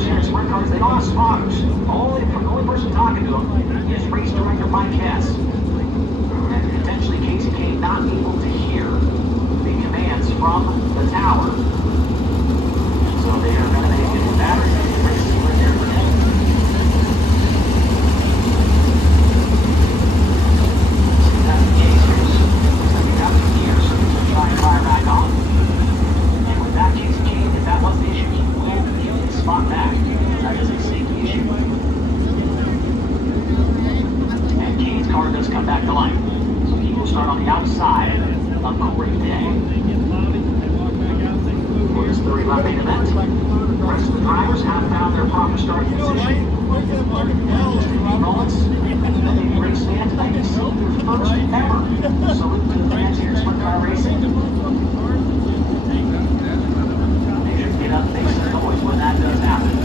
drivers here in sprint cars, they don't have spotters. The only person talking to them is race director Mike Hess. And potentially Casey Kane not able to hear the commands from the tower. So they are going to make it battery racing right there for him. See, that's the case here. Looks like we got some gears to try and fire back on. And with that, Casey Kane, if that was the issue, he will give his spot back. That is a safety issue. And Kane's car does come back to life. So he will start on the outside of Corey Day. For this 30-lap main event. The rest of the drivers have found their proper starting position. Moments. The race fans that you see their first ever. Salute to the fans here in sprint car racing. They should get up, make some noise when that does happen.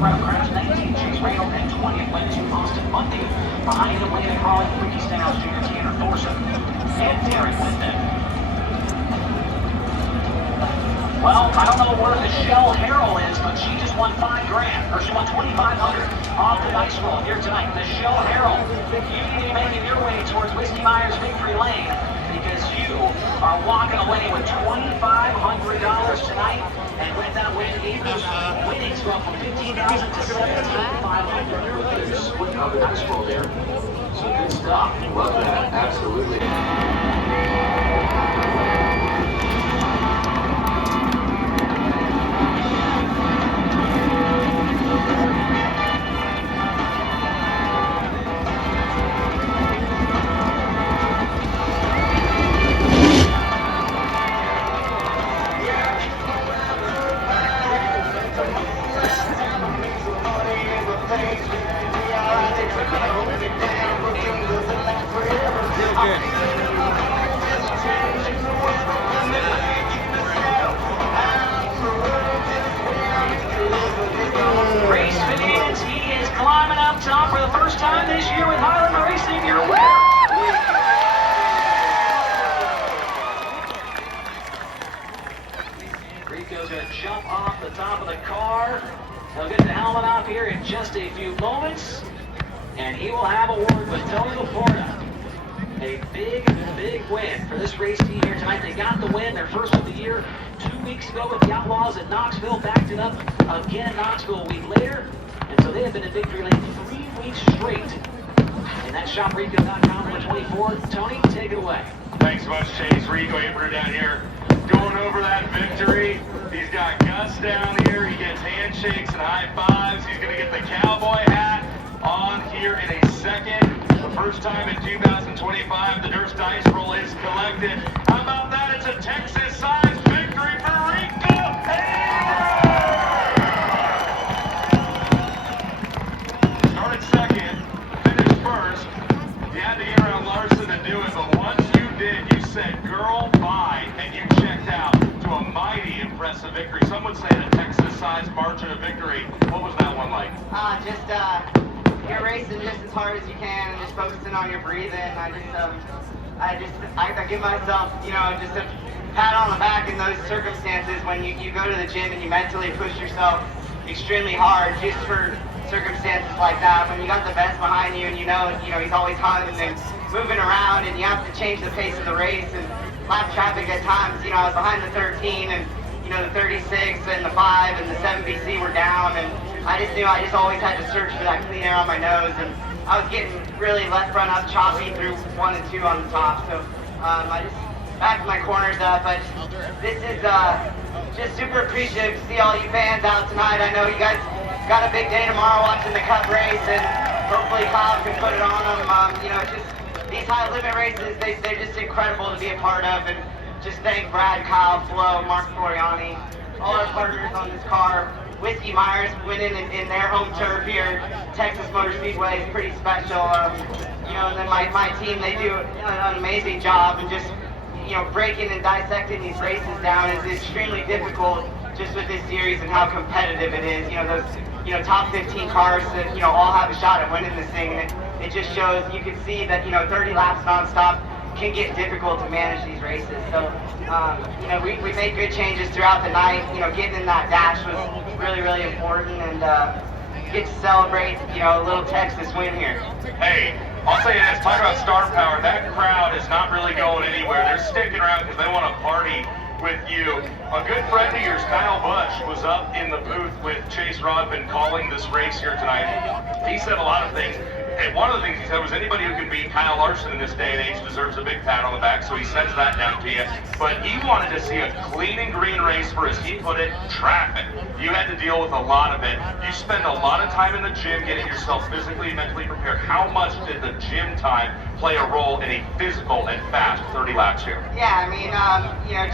round crash, 19 Chase Reynolds, and 20th went to Austin Bundy. Behind him, William Crawley, Ricky Stenhouse Jr., Tanner Thorson, and Derek Whitman. Well, I don't know where Michelle Harrell is, but she just won $5 grand, or she won $2,500 off the dice roll here tonight. Michelle Harrell, you need to be making your way towards Whiskey Myers Victory Lane because you are walking away with $2,500 tonight, and with that win, April's winnings go from $15,000 to $17,500 with the split of the dice roll there. So good stuff. Love that. Absolutely. Race fans, he is climbing up top for the first time this year with Highland Racing. Your winner. Rico's going to jump off the top of the car. He'll get the helmet off here in just a few moments, and he will have a word with Tony Laporta. A big, big win for this race team here tonight. They got the win, their first of the year, 2 weeks ago with the Outlaws at Knoxville, backed it up again at Knoxville a week later, and so they have been in victory lane 3 weeks straight. And that shop Rico.com number 24. Tony, take it away. Thanks so much, Chase. Rico April down here going over that victory. He's got Gus down here. He gets handshakes and high fives. He's going to get the cowboy hat on here in a second. The first time in 2025 the Durst Dice Roll is collected. How about that? It's a Texas-sized victory for Rico. Started second, finished first. You had to get around Larson to do it, but once you did, you said, girl, bye, and you checked out to a mighty impressive victory. Some would say the Texas-sized margin of victory. What was that one like? You're racing just as hard as you can and just focusing on your breathing. I give myself, just a pat on the back in those circumstances when you go to the gym and you mentally push yourself extremely hard just for circumstances like that. When you got the best behind you and you know he's always hunting and moving around and you have to change the pace of the race and lap traffic at times. I was behind the 13 and the 36 and the 5 and the 7 BC were down, and I just knew I just always had to search for that clean air on my nose, and I was getting really left front up choppy through 1 and 2 on the top, so I just backed my corners up. But this is just super appreciative to see all you fans out tonight. I know you guys got a big day tomorrow watching the Cup race, and hopefully Kyle can put it on them. It's just these high limit races, they're just incredible to be a part of, and just thank Brad, Kyle, Flo, Mark Floriani, all our partners on this car. Whiskey Myers winning in their home turf here, Texas Motor Speedway, is pretty special. And then my team, they do an amazing job, and just breaking and dissecting these races down is extremely difficult just with this series and how competitive it is. Those top 15 cars that all have a shot at winning this thing, and it just shows. You can see that 30 laps nonstop can get difficult to manage these races. So, we made good changes throughout the night. Getting in that dash was really, really important, and get to celebrate, a little Texas win here. Hey, I'll say this, talk about star power. That crowd is not really going anywhere. They're sticking around because they want to party with you. A good friend of yours, Kyle Busch, was up in the booth with Chase Rodman calling this race here tonight. He said a lot of things. And one of the things he said was anybody who can beat Kyle Larson in this day and age deserves a big pat on the back, so he sends that down to you. But he wanted to see a clean and green race for, as he put it, traffic. You had to deal with a lot of it. You spend a lot of time in the gym getting yourself physically and mentally prepared. How much did the gym time play a role in a physical and fast 30 laps here? Yeah,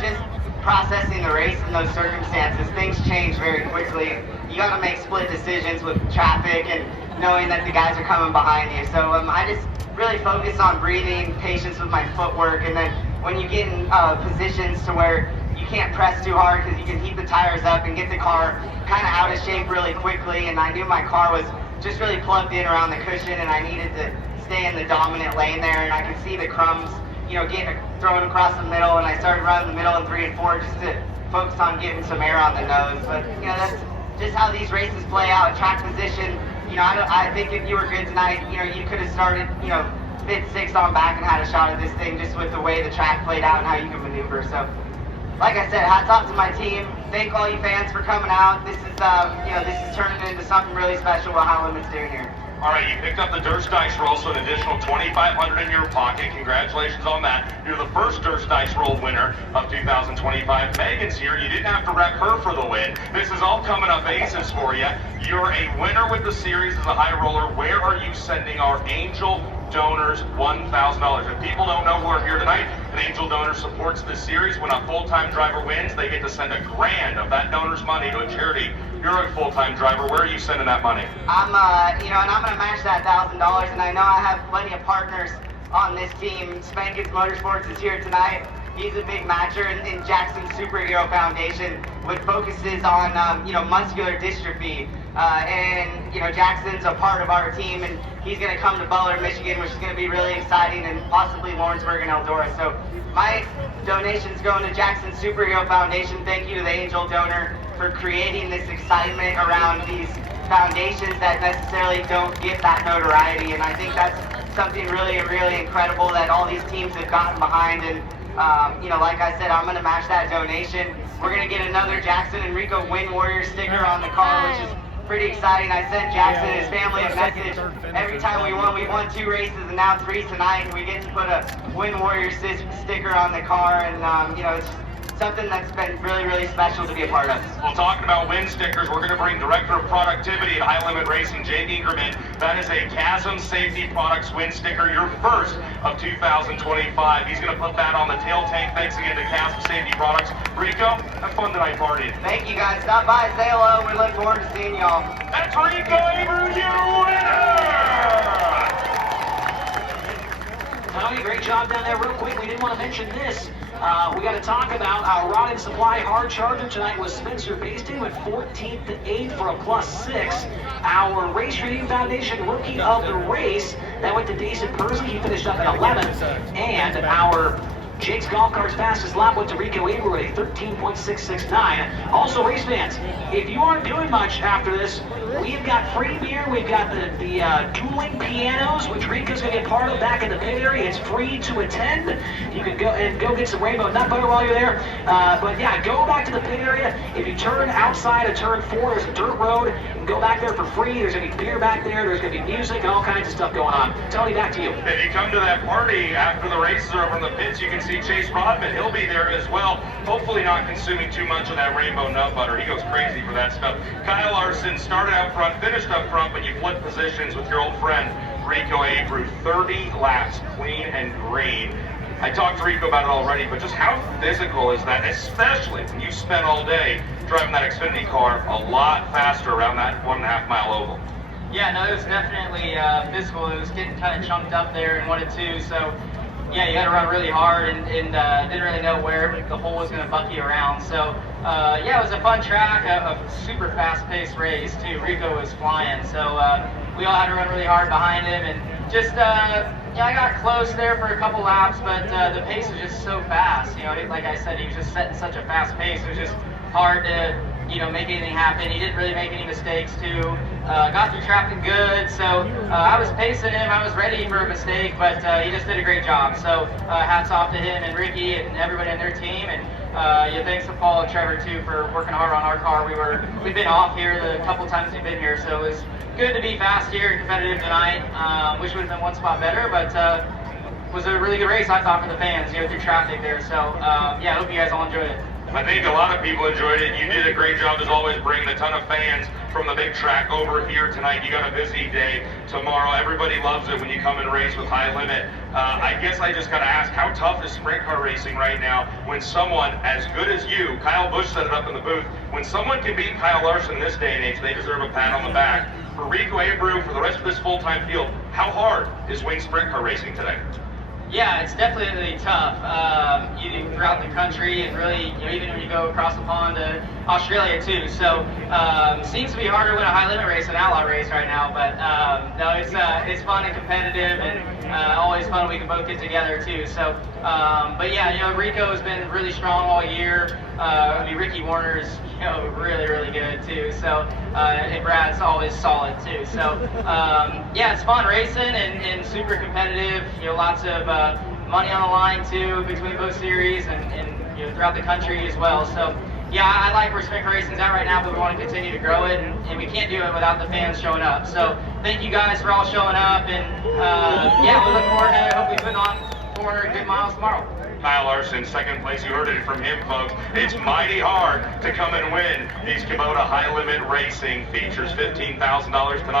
just processing the race in those circumstances, things change very quickly. You got to make split decisions with traffic and knowing that the guys are coming behind you. So I just really focus on breathing, patience with my footwork, and then when you get in positions to where you can't press too hard because you can heat the tires up and get the car kind of out of shape really quickly, and I knew my car was just really plugged in around the cushion, and I needed to stay in the dominant lane there, and I could see the crumbs, getting thrown across the middle, and I started running the middle in 3 and 4 just to focus on getting some air on the nose. But that's just how these races play out. Track position, I think if you were good tonight, you could have started, mid-6 on back and had a shot at this thing just with the way the track played out and how you can maneuver. So, like I said, hats off to my team. Thank all you fans for coming out. This is, this is turning into something really special what High Limit's doing here. All right, you picked up the Durst Dice Roll, so an additional $2,500 in your pocket. Congratulations on that. You're the first Durst Dice Roll winner of 2025. Megan's here. You didn't have to wreck her for the win. This is all coming up aces for you. You're a winner with the series as a high roller. Where are you sending our angel donors $1,000? If people don't know who are here tonight, an angel donor supports this series. When a full-time driver wins, they get to send $1,000 of that donor's money to a charity. You're a full-time driver. Where are you sending that money? I'm, and I'm going to match that $1,000, and I know I have plenty of partners on this team. Spankins Motorsports is here tonight. He's a big matcher in Jackson's Superhero Foundation, which focuses on, muscular dystrophy. And Jackson's a part of our team, and he's going to come to Butler, Michigan, which is going to be really exciting, and possibly Lawrenceburg and Eldora. So my donation's going to Jackson's Superhero Foundation. Thank you to the angel donor for creating this excitement around these foundations that necessarily don't get that notoriety. And I think that's something really, really incredible that all these teams have gotten behind. And like I said, I'm going to match that donation. We're going to get another Jackson and Rico Win Warrior sticker on the car, which is pretty exciting. I sent Jackson and his family a message every time we won. We won 2 races and now 3 tonight, and we get to put a Win Warrior sticker on the car, and it's something that's been really, really special to be a part of. Well, talking about win stickers, we're going to bring Director of Productivity at High Limit Racing, Jake Ingerman. That is a Chasm Safety Products win sticker, your first of 2025. He's going to put that on the tail tank. Thanks again to Chasm Safety Products. Rico, have fun tonight partying. Thank you guys. Stop by, say hello. We look forward to seeing y'all. That's Rico Avery, your winner! Tony, great job down there. Real quick, we didn't want to mention this. We got to talk about our Rod and Supply hard charger tonight was Spencer Basting with 14th to 8th for a +6. Our Race Reading Foundation Rookie of the Race, that went to Jason Persley. He finished up at 11th. And our Jake's Golf Cart's fastest lap went to Rico Avery with a 13.669. Also, race fans, if you aren't doing much after this, we've got free beer. We've got the dueling pianos, which Rico's going to get part of back in the pit area. It's free to attend. You can go get some rainbow nut butter while you're there. But yeah, go back to the pit area. If you turn outside of turn 4, there's a dirt road. You can go back there for free. There's going to be beer back there. There's going to be music and all kinds of stuff going on. Tony, back to you. If you come to that party after the races are over in the pits, you can see Chase Rodman. He'll be there as well. Hopefully not consuming too much of that rainbow nut butter. He goes crazy for that stuff. Kyle Larson started out front, finished up front, but you flip positions with your old friend Rico Avery. 30 laps, clean and green. I talked to Rico about it already, but just how physical is that, especially when you spent all day driving that Xfinity car a lot faster around that 1.5 mile oval? Yeah, no, it was definitely physical. It was getting kind of chunked up there in 1 and 2, so yeah, you got to run really hard and didn't really know where the hole was going to buck you around. So yeah, it was a fun track, a super fast-paced race too. Rico was flying, so we all had to run really hard behind him, and just yeah, I got close there for a couple laps, but the pace was just so fast. Like I said, he was just setting such a fast pace. It was just hard to make anything happen. He didn't really make any mistakes too. Got through traffic good, so I was pacing him. I was ready for a mistake, but he just did a great job. So hats off to him and Ricky and everybody on their team, and yeah, thanks to Paul and Trevor too for working hard on our car. We've been off here the couple times we've been here, so it was good to be fast here and competitive tonight. Wish we would have been one spot better, but was a really good race, I thought, for the fans, through traffic there. So yeah, I hope you guys all enjoyed it. I think a lot of people enjoyed it. You did a great job, as always, bringing a ton of fans from the big track over here tonight. You got a busy day tomorrow. Everybody loves it when you come and race with High Limit. I guess I just got to ask, how tough is sprint car racing right now when someone as good as you, Kyle Busch set it up in the booth, when someone can beat Kyle Larson in this day and age, they deserve a pat on the back. For Rico Abreu, for the rest of this full-time field, how hard is wing sprint car racing today? Yeah, it's definitely tough. Throughout the country, and really, even when you go across the pond to Australia too. So, seems to be harder to win a high limit race than an outlaw race right now. But no, it's fun and competitive, and always fun when we can both get together too. So, but yeah, Rico has been really strong all year. Ricky Warner's really, really good too. So, and Brad's always solid too. So, yeah, it's fun racing and super competitive. Lots of money on the line too between both series and throughout the country as well. So, yeah, I like where Sprint Racing's at right now, but we want to continue to grow it, and we can't do it without the fans showing up. So, thank you guys for all showing up, and yeah, we look forward to hopefully putting on 400 good miles tomorrow. Kyle Larson, second place. You heard it from him, folks. It's mighty hard to come and win these Kubota High Limit Racing features. $15,000 tonight.